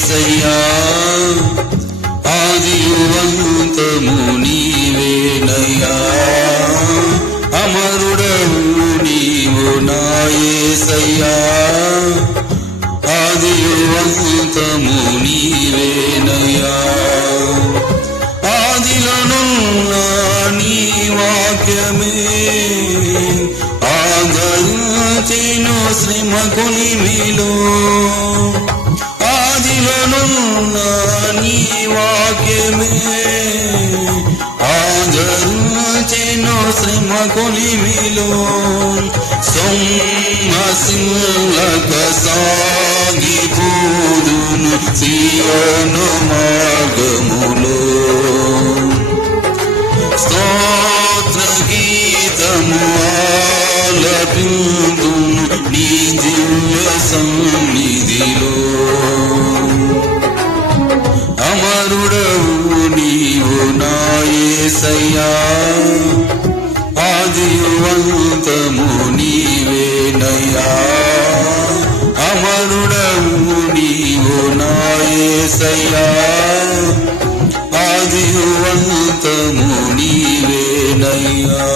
యేసయ్యా ఆదియువంతము నీవేనయ్యా అమరుడవు నీవు నా యేసయ్యా ఆదియువంతము నీవేనయ్యా ఆదిలోనున్న నీ వాక్యమే ఆదరించెను శ్రమ కొలిమిలో ఆదిలోనున్న నీ వాక్యమే ఆదరించెను శ్రమ కొలిమిలో సొమ్మసిల్లక సాగిపోదును సీయోను మార్గములో స్తోత్ర గీతము ఆలపింతును నీ దివ్య సన్నిధిలో అమరుడవు నీవు నా యేసయ్యా ఆదియువంతము నీవేనయ్యా అమరుడవు నీవు నా యేసయ్యా ఆదియువంతము నీవేనయ్యా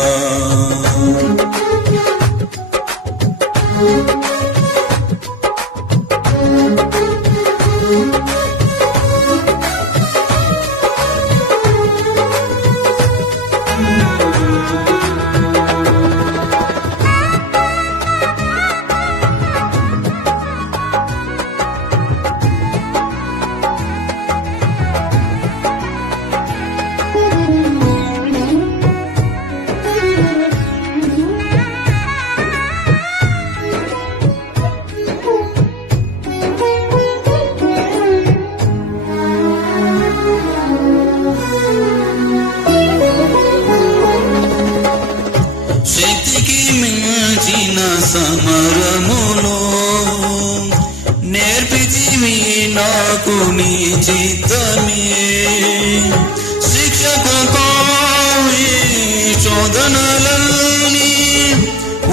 సమరములో నేర్పితివి నాకు నీ చిత్తమే శిక్షకు కావే శోధనలన్నీ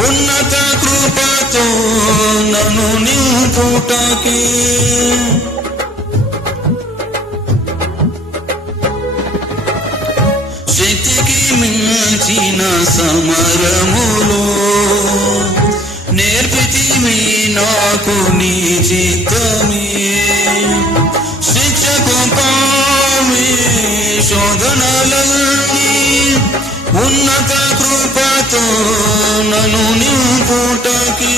ఉన్నత కృపతో నన్ను నింపుటకే శక్తికి మించిన సమరములో నేర్పితివి నాకు నీ చిత్తమే శిక్షకు కావే శోధనలన్నీ ఉన్నత కృపతో నన్ను నింపుటకి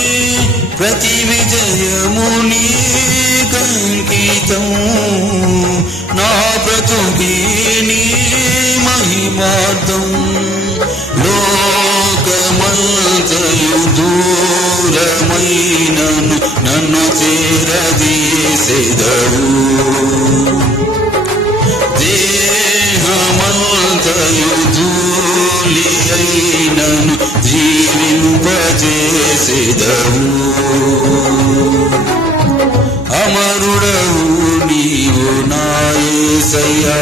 ప్రతి విజయము నీకంకితం నా బ్రతుకే నీ మహిమార్థం లోకమంతయు దూరమైనను నన్ను చేరదీసెదవు దేహమంతయు ధూళి అయినను జీవింపజేసెదవు అమరుడవు నీవు నా యేసయ్యా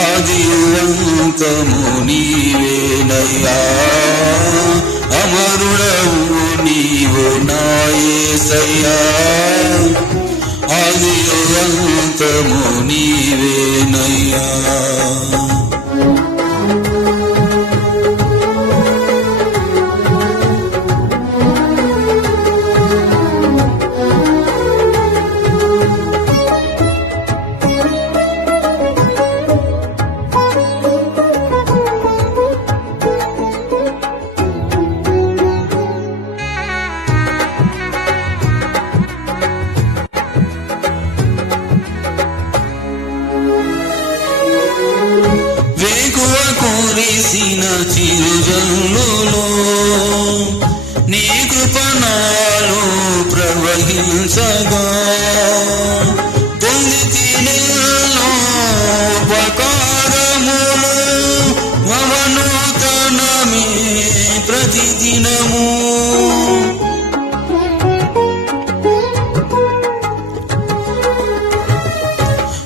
ఆదియువంతము నీవేనయ్యా అమరుడవు నీవు నా యేసయ్యా ఆదియువంతము నీవేనయ్యా కురిసిన చిరుజల్లులో నీ కృప నాలో ప్రవహించగా పొందితినెన్నో ఉపకారములు నవనూతనమే ప్రతిదినము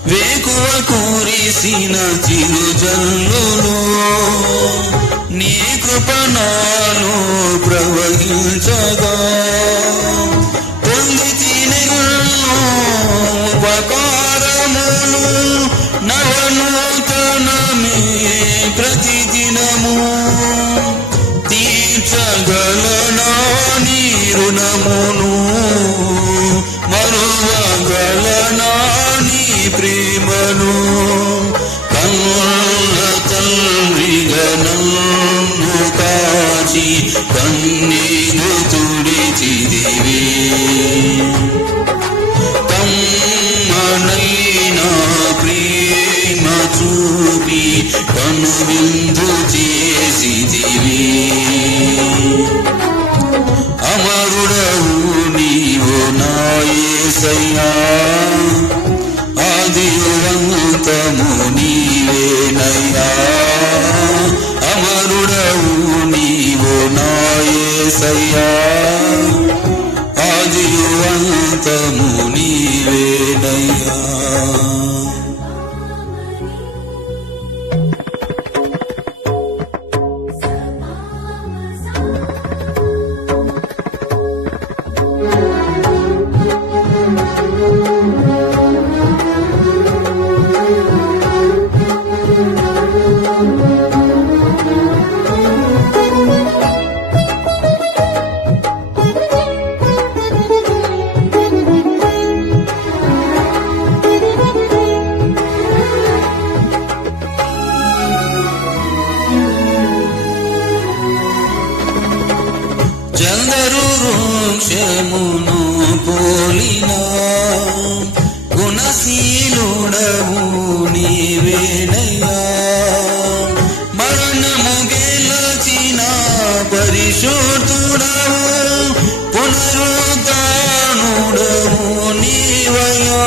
వేకువ కురిసిన చిరుజల్లులో నీ కృప నాలో ప్రవహించగా పొందితినెన్నో తీర్చగలనా నీ రుణమును, మరువగలనా నీ ప్రేమను. కన్న తండ్రిగా నన్ను కాచి కన్నీరు తుడిచిదివే, కమ్మనైనా ప్రేమ చూపి కనువిందు చేసిదివే. అమరుడవు నీవు నా యేసయ్యా, ఆదియువంతము నీవేనయ్యా. అమరుడవు నీవు నా యేసయ్యా, ఆదియువంతము నీవేనయ్యా. చందరు వృక్షమును పోలిన గుణశీలుడవు నీవేనయ్యా. మరణము గెలచిన పరిశుద్ధుడవు, పునరుద్ధానుడవు నీవయ్యా.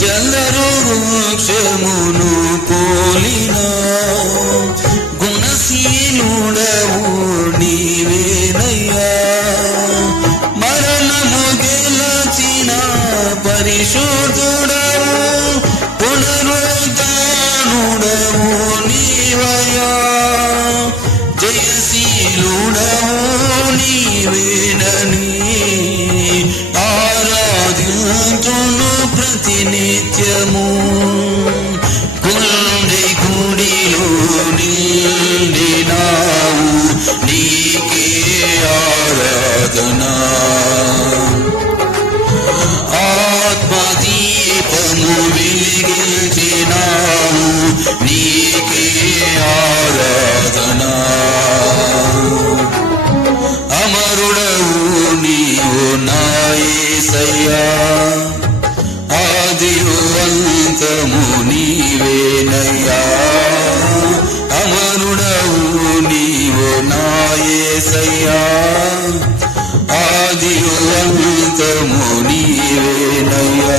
చందరు వృక్షమును పోలిన గుణశీలుడవు నీవేనయ్యా. మరణము గెలచిన పరిశుద్ధుడవు, పునరుద్ధానుడవు నీవయ్యా. జయశీలుడవు నీవేనని ఆరాధింతును ప్రతినిత్యము. గుండె గుడిలో నిండినావు, నీకే ఆరాధనా. ఆత్మదీపము వెలిగించినావు, నీకే ఆరాధనా. అమరుడవు నీవు నా యేసయ్యా, ఆదియువంతము నీవేనయ్యా. అమరుడవు నీవు నా యేసయ్యా, ఆదియువంతము నీవేనయ్యా.